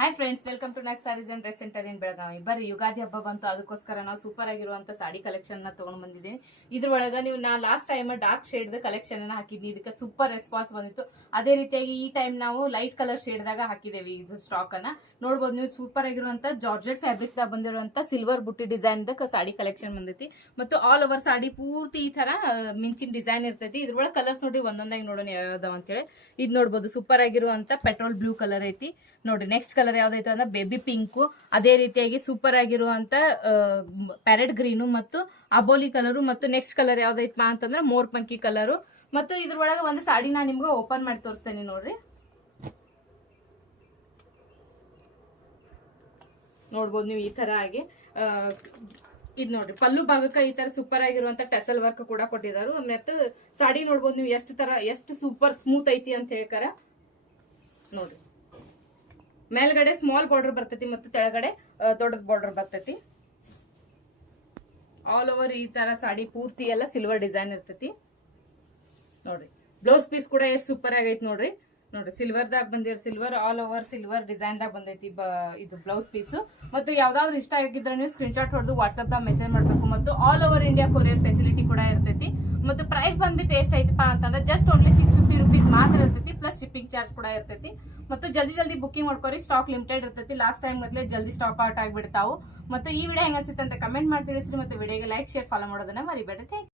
Hi friends, welcome to next sarees and dress centre in Belagavi. ಬರೀ ಯುಗಾದಿ ಹಬ್ಬ ಬಂತು, ಅದಕ್ಕೋಸ್ಕರ ನಾವು ಸೂಪರ್ ಆಗಿರುವಂತ ಸಾಡಿ ಕಲೆಕ್ಷನ್ ನ ತಗೊಂಡ್ ಬಂದಿದ್ದೀನಿ. ಇದ್ರೊಳಗ ನೀವು ನಾ last time dark shade collection ಅನ್ನ ಹಾಕಿದ್ವಿ, ಇದಕ್ಕೆ ಸೂಪರ್ ರೆಸ್ಪಾನ್ಸ್ ಬಂದಿತ್ತು. ಅದೇ ರೀತಿಯಾಗಿ ಈ ಟೈಮ್ ನಾವು ಲೈಟ್ ಕಲರ್ ಶೇಡ್ ದಾಗ ಹಾಕಿದೇವಿ. ಇದು ಸ್ಟಾಕ್ ಅನ್ನ ನೋಡಬಹುದು ನೀವು. ಸೂಪರ್ ಆಗಿರುವಂತ ಜಾರ್ಜೆಟ್ ಫ್ಯಾಬ್ರಿಕ್ ದಾಗ ಬಂದಿರುವಂತ ಸಿಲ್ವರ್ ಬುಟ್ಟಿ ಡಿಸೈನ್ ಸಾಡಿ ಕಲೆಕ್ಷನ್ ಬಂದೈತಿ. ಮತ್ತು ಆಲ್ ಓವರ್ ಸಾಡಿ ಪೂರ್ತಿ ಈ ತರ ಮಿಂಚಿನ ಡಿಸೈನ್ ಇರ್ತೈತಿ. ಇದ್ರೊಳಗೆ ಕಲರ್ಸ್ ನೋಡಿ ಒಂದೊಂದಾಗಿ ನೋಡೋಣ ಯಾವ್ಯಾವ ಅಂತೇಳಿ. ಇದು ನೋಡಬಹುದು ಸೂಪರ್ ಆಗಿರುವಂತ ಪೆಟ್ರೋಲ್ ಬ್ಲೂ ಕಲರ್ ಐತಿ ನೋಡ್ರಿ. ನೆಕ್ಸ್ಟ್ ಕಲರ್ ಯಾವ್ದೈತೆ ಅಂದ್ರೆ ಬೇಬಿ ಪಿಂಕು. ಅದೇ ರೀತಿಯಾಗಿ ಸೂಪರ್ ಆಗಿರುವಂತ ಪ್ಯಾರೆಟ್ ಗ್ರೀನು ಮತ್ತು ಅಬೋಲಿ ಕಲರು. ಮತ್ತು ನೆಕ್ಸ್ಟ್ ಕಲರ್ ಯಾವ್ದೈತಪ್ಪ ಅಂತಂದ್ರೆ ಮೋರ್ ಪಂಕಿ ಕಲರು. ಮತ್ತು ಇದ್ರೊಳಗೆ ಒಂದು ಸಾಡಿ ನಾ ನಿಮ್ಗೆ ಓಪನ್ ಮಾಡಿ ತೋರಿಸ್ತೇನೆ ನೋಡ್ರಿ. ನೋಡ್ಬೋದು ನೀವು ಈ ತರ ಆಗಿ. ಇದು ನೋಡ್ರಿ ಪಲ್ಲು ಭಾಗಕ್ಕೆ ಈ ತರ ಸೂಪರ್ ಆಗಿರುವಂತ ಟೆಸಲ್ ವರ್ಕ್ ಕೂಡ ಕೊಟ್ಟಿದ್ದಾರೆ. ಮತ್ತು ಸಾಡಿ ನೋಡ್ಬೋದು ನೀವು ಎಷ್ಟು ಸೂಪರ್ ಸ್ಮೂತ್ ಐತಿ ಅಂತ ಹೇಳ್ಕಾರ ನೋಡ್ರಿ. ಮೇಲ್ಗಡೆ ಸ್ಮಾಲ್ ಬಾರ್ಡರ್ ಬರ್ತೈತಿ ಮತ್ತು ತೆಳಗಡೆ ದೊಡ್ಡದ ಬಾರ್ಡರ್ ಬರ್ತೈತಿ. ಆಲ್ ಓವರ್ ಈ ತರ ಸಾಡಿ ಪೂರ್ತಿ ಎಲ್ಲ ಸಿಲ್ವರ್ ಡಿಸೈನ್ ಇರ್ತೈತಿ ನೋಡ್ರಿ. ಬ್ಲೌಸ್ ಪೀಸ್ ಕೂಡ ಎಷ್ಟು ಸೂಪರ್ ಆಗೈತಿ ನೋಡ್ರಿ. ಸಿಲ್ವರ್ ದಾಗ silver all over silver design ದಾಗ ಬಂದೈತಿ ಇದು ಬ್ಲೌಸ್ ಪೀಸ್. ಮತ್ತು ಯಾವ್ದಾದ್ರು ಇಷ್ಟ ಆಗಿದ್ರೆ ನೀವು ಸ್ಕ್ರೀನ್ ಶಾಟ್ ಹೊಡೆದು ವಾಟ್ಸ್ಆಪ್ ದಾಗ ಮೆಸೇಜ್ ಮಾಡ್ಬೇಕು. ಮತ್ತು all over India courier facility ಕೂಡ ಇರ್ತೈತಿ. ಮತ್ತು ಪ್ರೈಸ್ ಬಂದ್ಬಿಟ್ಟು ಎಷ್ಟು ಐತಪ್ಪ ಅಂತಂದ್ರೆ ಜಸ್ಟ್ ಓನ್ಲಿ 650 rupees ಮಾತ್ರ ಇರ್ತೈತಿ, ಪ್ಲಸ್ ಶಿಪ್ಪಿಂಗ್ ಚಾರ್ಜ್ ಕೂಡ ಇರ್ತೈತಿ. ಮತ್ತು ಜಲ್ದಿ ಬುಕಿಂಗ್ ಮಾಡ್ಕೊರಿ, ಸ್ಟಾಕ್ ಲಿಮಿಟೆಡ್ ಇರ್ತೈತಿ. ಲಾಸ್ಟ್ ಟೈಮ್ ಮೊದಲೇ ಜಲ್ದಿ ಸ್ಟಾಕ್ ಔಟ್ ಆಗಿಬಿಡ್ತಾವು. ಮತ್ತು ಈ ವಿಡಿಯೋ ಹೆಂಗ್ ಅನ್ಸುತ್ತೆ ಅಂತ ಕಮೆಂಟ್ ಮಾಡಿ ತಿಳಿಸ್ರಿ. ಮತ್ತು ವಿಡಿಯೋಗೆ ಲೈಕ್ ಶೇರ್ ಫಾಲೋ ಮಾಡೋದನ್ನ ಮರಿಬೇಡಿ. Thank you.